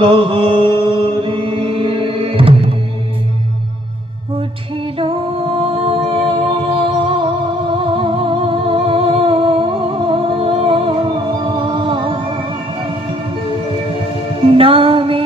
লহরী উঠিল নামে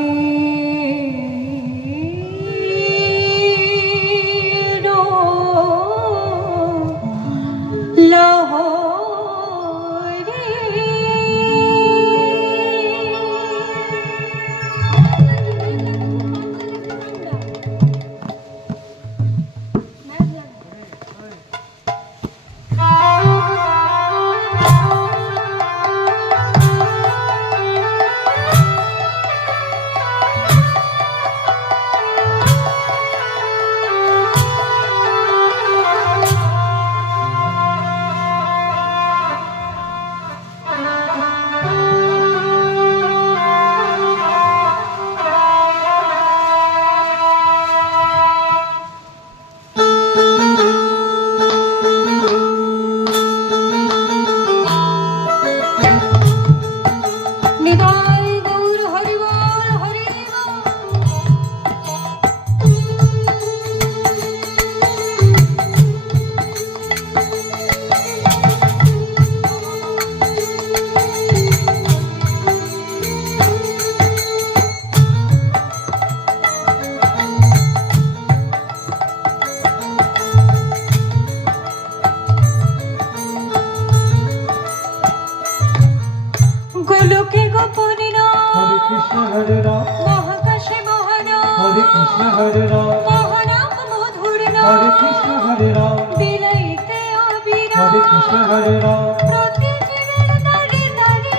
গোলকে গোপনে হরে কৃষ্ণ হরে রাম মহাকাশে মহানাম হরে কৃষ্ণ হরে রাম মহানাম মধুর নাম হরে কৃষ্ণ হরে রাম বিলাইতে অবিরাম হরে কৃষ্ণ হরে রাম প্রতি জীবের দ্বারে দ্বারে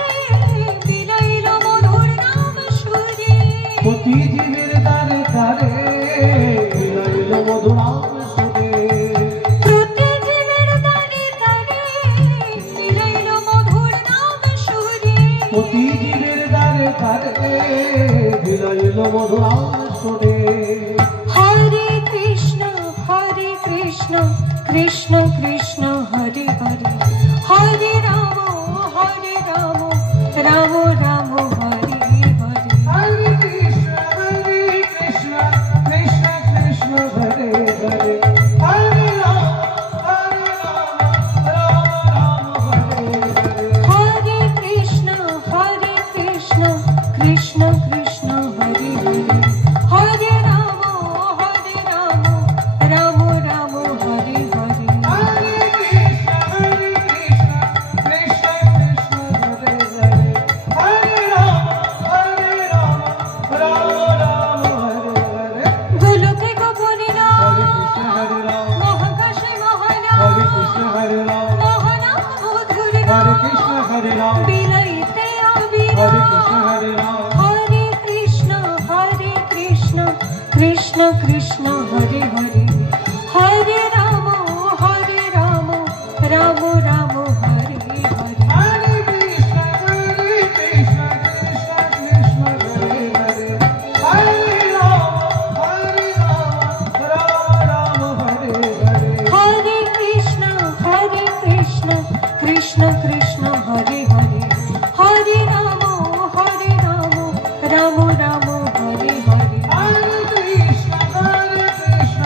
বিলাইল মধুর নাম সুরে প্রতি জীবের দ্বারে দ্বারে বিলাইল মধুর নাম সুরে প্রতি জীবের দ্বারে দ্বারে বিলাইল মধুর নাম সুরে প্রতি জীবের দ্বারে দ্বারে বিলাইল মধুর নাম সুরে হরে কৃষ্ণ কৃষ্ণ কৃষ্ণ হরে হরে হরে রাম রাম রাম হরে হরে হরে কৃষ্ণ কৃষ্ণ কৃষ্ণ হরে হরে হরে রাম রাম হরে হরে হরে কৃষ্ণ কৃষ্ণ কৃষ্ণ হরে হরে হরে রাম রাম রাম হরে হরে হরে কৃষ্ণ কৃষ্ণ কৃষ্ণ হরে হরে হরে রাম রাম রাম হরে হরে গোলকে গোপনে হরে কৃষ্ণ হরে রাম মহাকাশে মহানাম হরে কৃষ্ণ হরে রাম মহানাম মধুর হরে নাম কৃষ্ণ হরে রাম বিলাইতে হরে অবিরাম কৃষ্ণ হরে রাম হরে কৃষ্ণ কৃষ্ণ কৃষ্ণ হরে হরে হরে রাম রাম রাম হরে হরে হরে কৃষ্ণ কৃষ্ণ কৃষ্ণ হরে হরে হরে রাম রাম হরে হরে হরে কৃষ্ণ কৃষ্ণ কৃষ্ণ হরে হরে হরে রাম রাম রাম হরে হরে হরে কৃষ্ণ কৃষ্ণ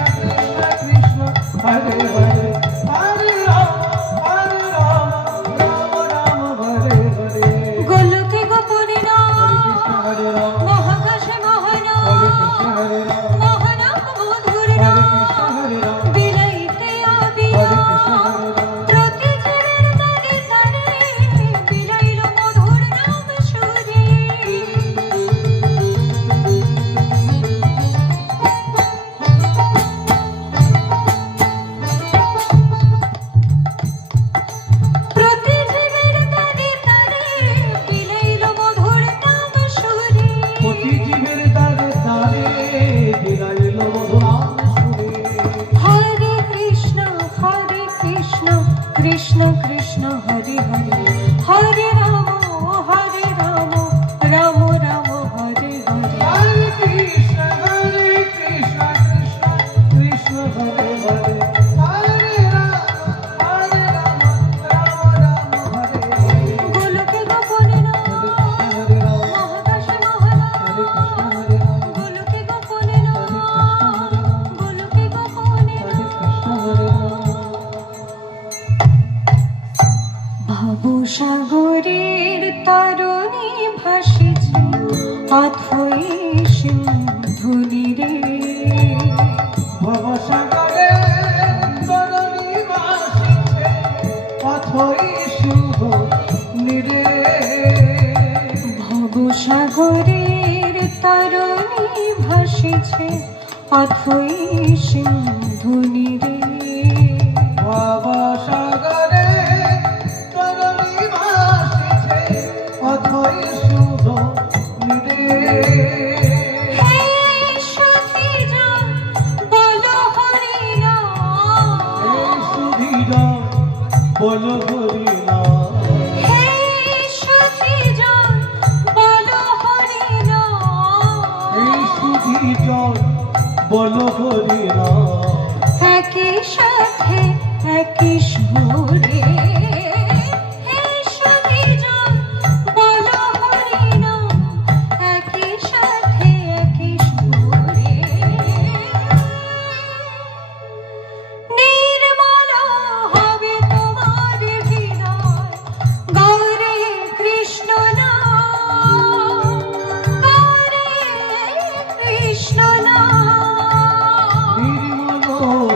কৃষ্ণ হরে হরে হরে রাম রাম হরে হরে গোলকে গোপনে হরে রাম মহাকাশে মহানাম হরে কৃষ্ণ হরে রাম মহানাম মধুর হরে নাম কৃষ্ণ হরে রাম বিলাইতে হরে কৃষ্ণ অবিরাম হরে রাম প্রতি জীবের দ্বারে দ্বারে বিলাইল মধুর নাম সুরে প্রতি জীবের দ্বারে দ্বারে বিলাইল মধুর নাম সুরে প্রতি জীবের দ্বারে দ্বারে বিলাইল মধুর নাম সুরে হরে কৃষ্ণ কৃষ্ণ কৃষ্ণ হরে হরে হরে রাম রাম রাম হরে হরে হরে কৃষ্ণ কৃষ্ণ কৃষ্ণ হরে হরে হরে রাম রাম হরে হরে গোলকে গোপনে হরে কৃষ্ণ হরে রাম মহাকাশে মহানাম হরে কৃষ্ণ ভবসাগরের তরণী ভাসিছে অথই সিন্ধু নীরে। ভবসাগরে তরণী ভাসিছে অথই সিন্ধু নীরে। ভবসাগরের তরণী ভাসিছে অথই সিন্ধু নীরে। ভবসাগরে তরণী ভাসিছে অথই সিন্ধু নীরে। হে সুধীজন বল হরি নাম। বল হরি নাম। হে সুধীজন বল হরি নাম। এই সুধীজন বল হরি নাম। একই সাথে একই সুরে। হে সুধীজন বল হরি নাম। একই সাথে একই সুরে। নির্মল হবে তোমার হৃদয় গৌরে কৃষ্ণ নাম। গৌরে কৃষ্ণ নাম। নির্মল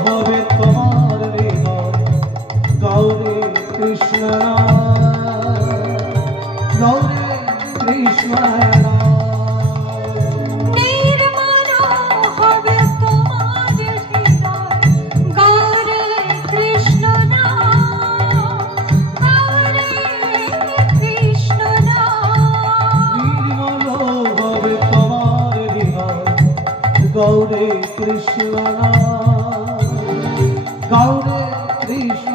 হবে তোমার হৃদয় গৌরে কৃষ্ণ গৌরে কৃষ্ণ। নির্মল হবে তোমার হৃদয় গৌরে কৃষ্ণ নাম। গৌরে কৃষ্ণ নাম। নির্মল হবে তোমার হৃদয় গৌরে কৃষ্ণ গৌরে কৃষ্ণ।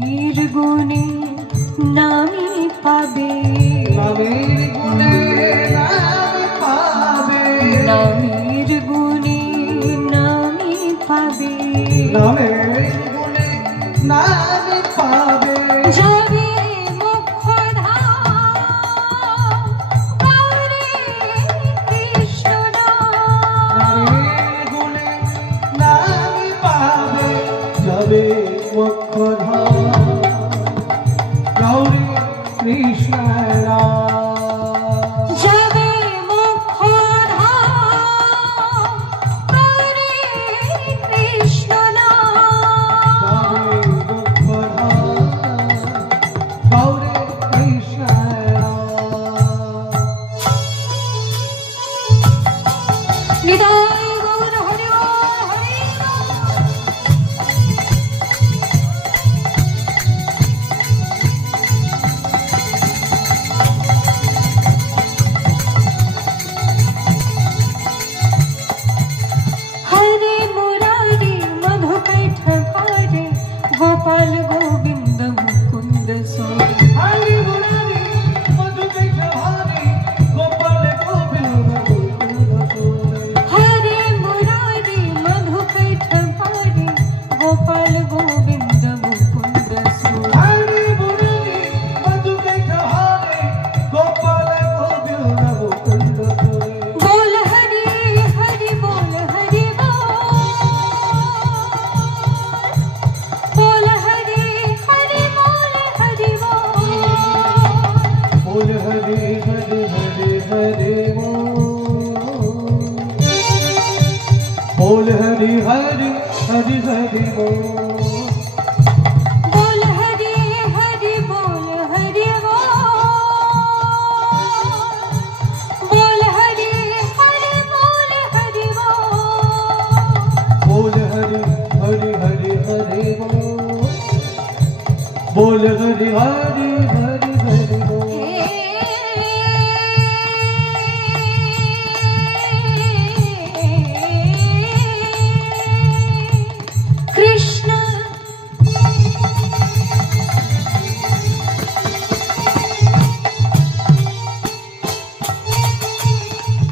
নির্গুণে নামি পাবে। নামের গুণে নাম পাবে। নামের গুণে নামি পাবে। নামের গুণে নাম পাবে। যাবে মোক্ষধাম গৌরে কৃষ্ণ নাম। নামের গুণে নাম পাবে। যাবে মোক্ষধাম গৌরে কৃষ্ণ। যাবে মোক্ষধাম গৌরে কৃষ্ণ নাম। গৌরে কৃষ্ণ। নিতাই গৌর হরি বল হরি বল। হরে মুরারি মধুকৈঠ ভারে গোপাল গোবিন্দ মুকুন্দ সোরে। হরি মুরারি মধুকৈঠ ভারে গোপাল গোবিন্দ মুকুন্দ সোরে। হরে মুরারি মধুকৈঠ ভারে গোপাল গোবিন্দ মুকুন্দ সোরে। হরি মুরারি মধুকৈঠ ভারে গোপাল গোবিন্দ মুকুন্দ সোরে। बोल हरि हरि बोल हरि बोल हरि हरि बोल हरि बोल हरि हरि हरि हरि बोल हरि हरि हरि हरि बोल हरि हरि बोल हरि बोल हरि हरि बोल हरि बोल हरि हरि हरि हरि बोल हरि हरि हरि